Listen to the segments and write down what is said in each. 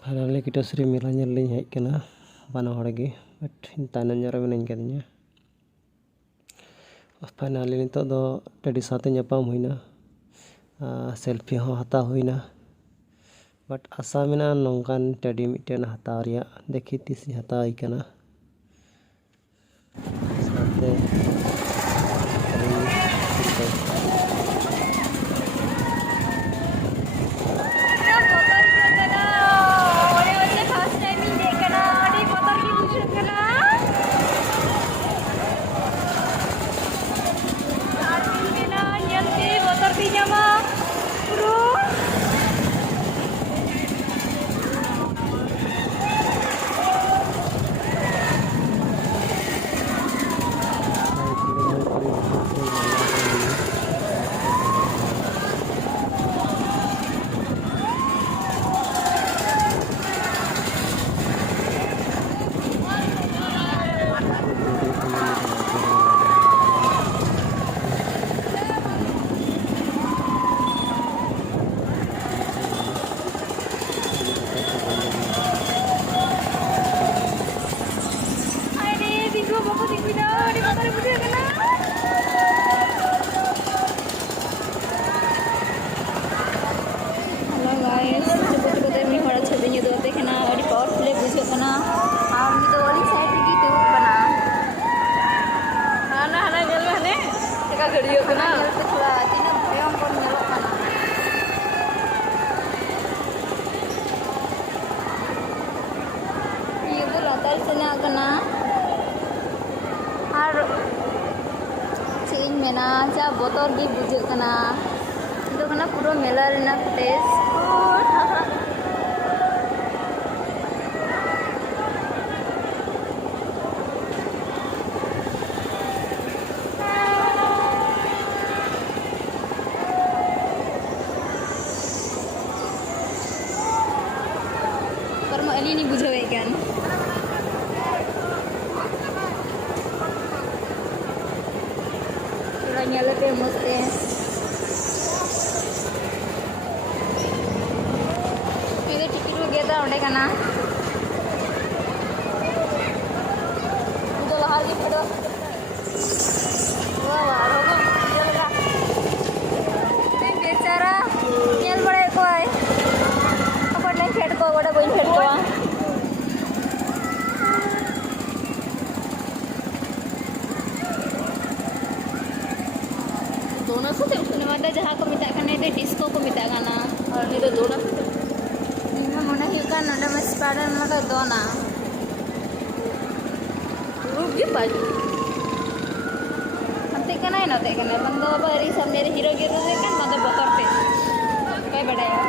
Finally kita Sri Mila nyelin hej kena bana hor ge but tanan nyara menañ kadinya. Finally nito do tadi sate nyapam huina selfie ho hata huina but asa mena nongkan tadi miten hata ria dekhi tisi hata ikana sate botol gi bujuk kana itu kana puro mela rena place karma ini bujau kan nyala pe moste ini tiket ge da onde kana udah lahar gi pedo wah wah logo jaga ini becara nyal bade koi apa nai phet ko bada boin phet ko दोनों से नवादा जहाँ को मिता करने दे disco को मिता करना और नहीं तो दोनों इनमें मना ही का नंदा में स्पाइडर मत दोना रूप जी बाजू हम ते करना है ना ते करना बंदो बारी सब मेरे हीरो गिरो दे kan बंदो बकरते काय बढ़ाया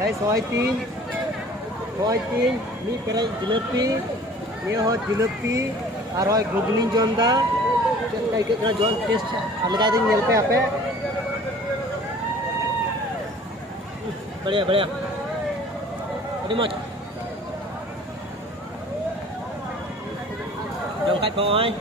guys soitin Hoitin, ni kerai jelepi, ni ho jelepi, और हो गुगली जोंदा, चल कई के जोन टेस्ट अलगा दिन मिल पे आपे, बढ़िया बढ़िया, अरे मत, जंग काय पहुँच